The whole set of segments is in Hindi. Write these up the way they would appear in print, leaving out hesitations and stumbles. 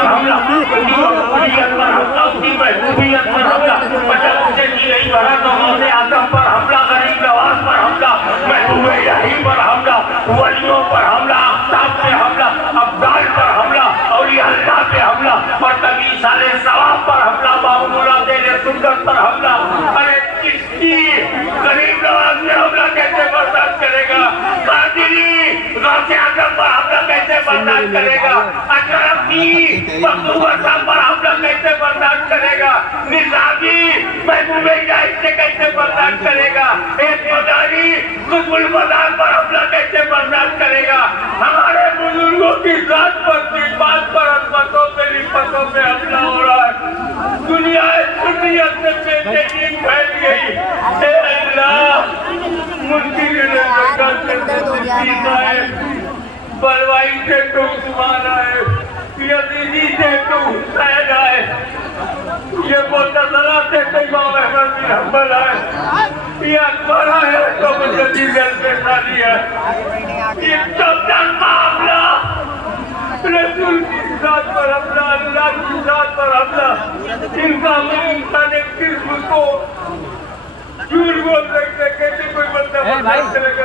पर हमला, उन्नीयत पर हमला, उसकी महबूबियत पर हमला, बचत से जी रही बरसों से आदम पर हमला, गरीब नवाज पर हमला, महबूबे इलाही पर हमला, वलियों पर हमला, आफ्ताब पे हमला, अब्दाल पर हमला, औलिया अल्लाह पे हमला, और तभी साले सवाब पर हमला, बाबूला देने सुंदर पर हमला। अरे किसकी गरीब नवाज ने हमला कैसे बर्दाश्त करेगा? कादिरी गौसे आजम पर हमला कैसे बर्दाश्त करेगा? अशरफ की मखदूम साहब पर हमला कैसे बर्दाश्त करेगा? निजामी महबूबे इलाही से कैसे बर्दाश्त करेगा? एक मदारी कुतुल मदार पर हमला कैसे बर्दाश्त करेगा? हमारे बुजुर्गों की जात पर, बात पर, अजमतों पे, निस्बतों पे हमला हो रहा है। दुनिया दुनियत से बेचैनी फैल गई। हे अल्लाह, मुफ्ती ने बलवाई से तो उस्मान आए, यजीदी से तो हुसैन आए, ये मुतज़िला से तो इमाम अहमद बिन हंबल आए, ये अकबर आए तो मुजद्दिद अल-ग़ज़ाली है। ये चौदह मामला रसूल की जात पर हमला, अल्लाह की जात पर हमला, इनका इंसान एक किस्म को झूठ बोल सकते, कैसे कोई बंदा बर्दाश्त करेगा?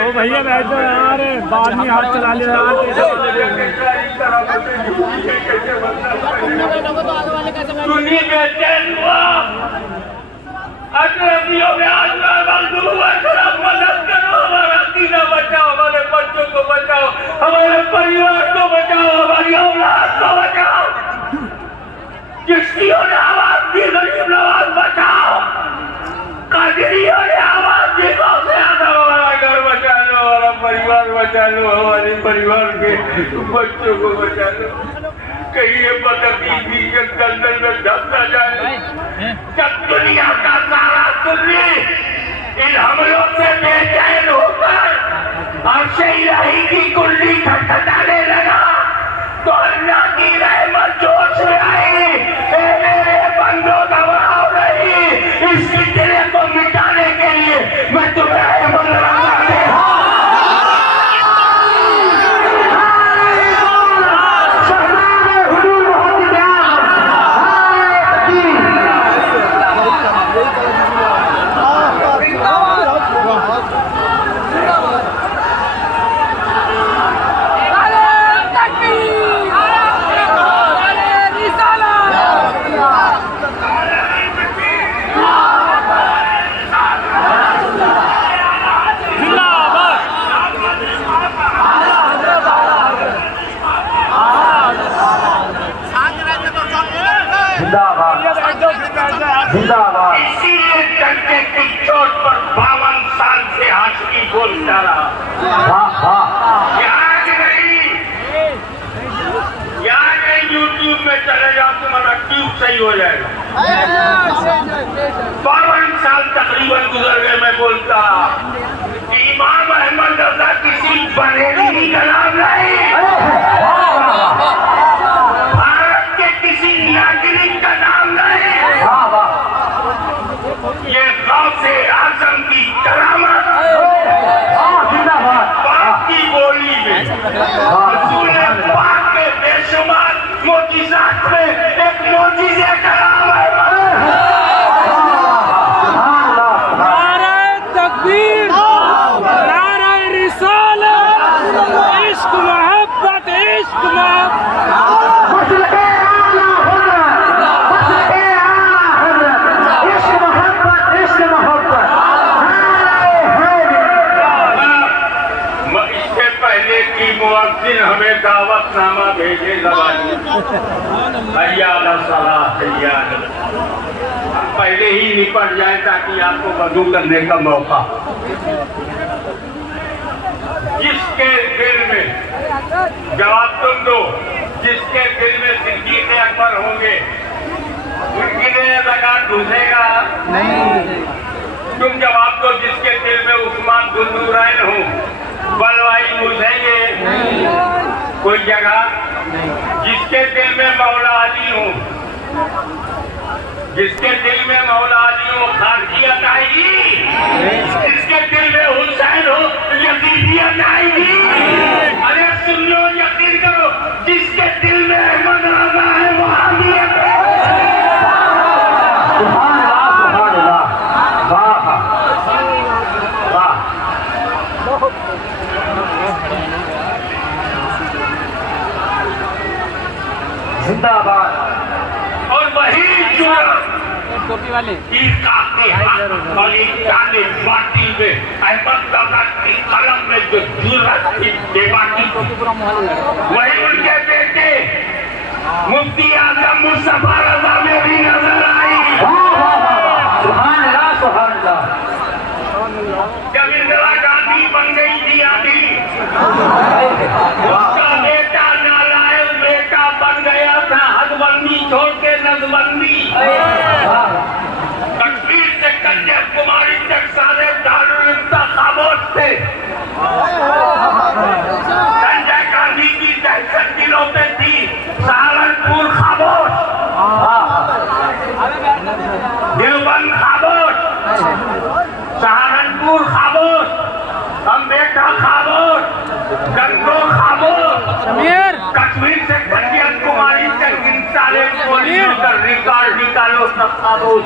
ओ भैया बैठ जाओ यार, बाद में हाथ चला ले रहा सुनी बेचैन हुआ, अजनबियों में आज मजदूर हुआ, मदद करो, हमारा सीना बचाओ, हमारे बच्चों को बचाओ, हमारे परिवार को बचाओ, हमारी औलाद को बचाओ। चिश्तियों ने आवाज दी, गरीब नवाज बचाओ, कादिरियों ने आवाज दी, गौसे आजम हमारा घर बचा लो, हमारा परिवार बचा लो, हमारे परिवार के बच्चों को बचा लो। कहीं ये बदअकीदी के दलदल में दब न जाए। जब दुनिया का सारा सुन्नी इन हमलों से बेचैन होकर अर्श इलाही की कुंडली खटखटाने लगा, तो अल्लाह की रहमत जोश में आई। मेरे बंदों घबराओ नहीं, इस फितने को मिटाने के लिए मैं तुम्हें बुलाऊंगा। इसीलिए डंडे की चोट पर 52 साल से आशिकी बोलता रहा। याद नहीं, यूट्यूब में चले जाओ, तुम्हारा ट्यूब सही हो जाएगा। 52 साल तकरीबन गुजर गए, मैं बोलता इमाम अहमद रज़ा किसी बरेली का नाम नहीं, भारत के किसी नागरिक का नाम नहीं, ये गौसे आजम की करामत, पाक की बोली में, रसूल पाक के बेशुमार मोजिज़ात में एक मोजिज़े का नाम है। नारे तकबीर, नारे रिसालत, इश्क मोहब्बत, इश्क मुअज्जिन हमें दावतनामा भेजे ज़बानी, हैया अला सलाह, हैया हम पहले ही निपट जाए ताकि आपको वज़ू करने का मौका। जिसके दिल में, जवाब तुम दो, जिसके दिल में सिद्दीक़ अकबर होंगे उनके लिए ज़कात घुसेगा नहीं। तुम जवाब दो, जिसके दिल में उस्मान ज़ुन्नूरैन हो बलवाई घुसेंगे कोई जगह? जिसके दिल में मौला अली हो, जिसके दिल में मौला अली हो खारजियत आएगी, जिसके दिल में हुसैन हो यजीदियत आएगी। जिंदाबाद। और वही जुर्रत टोपी वाले ईसा के हाथ और ईसा के माटी में अहमद नगर की कलम में जो जुर्रत थी बेबाकी, वही उनके बेटे मुफ्ती आजम मुस्तफा रजा में भी नजर आई। सुभान अल्लाह, सुभान अल्लाह। जब इंदिरा गांधी बन गई थी आधी, उसका बेटा नालायक बेटा बन गया था हदबंदी छोड़ के नजबंदी। कश्मीर से कन्याकुमारी तक सारे दारुल इफ्ता खामोश थे। संजय गांधी की दहशत दिलों पे थी, सहारनपुर खामोश, देवबंद खामोश, सहारनपुर खामोश, अम्बेडकर खामोश, गंगो खामोश, कश्मीर से कन्याकुमारी तक सारे रिकॉर्ड निकालो सब खामोश।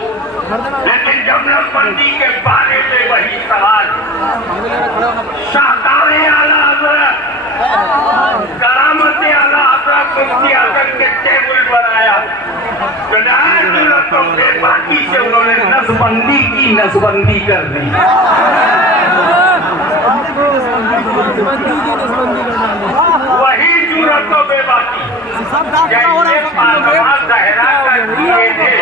लेकिन जब नसबंदी के बारे में वही सवाल, शाहकारे आला हजरत, करामते आला हजरत मुफ्ती आजम के टेबल पर आया, तो बाकी से उन्होंने नसबंदी की नसबंदी कर दी। वही जुर्रतों बेबाकी जहरा कर दिए थे।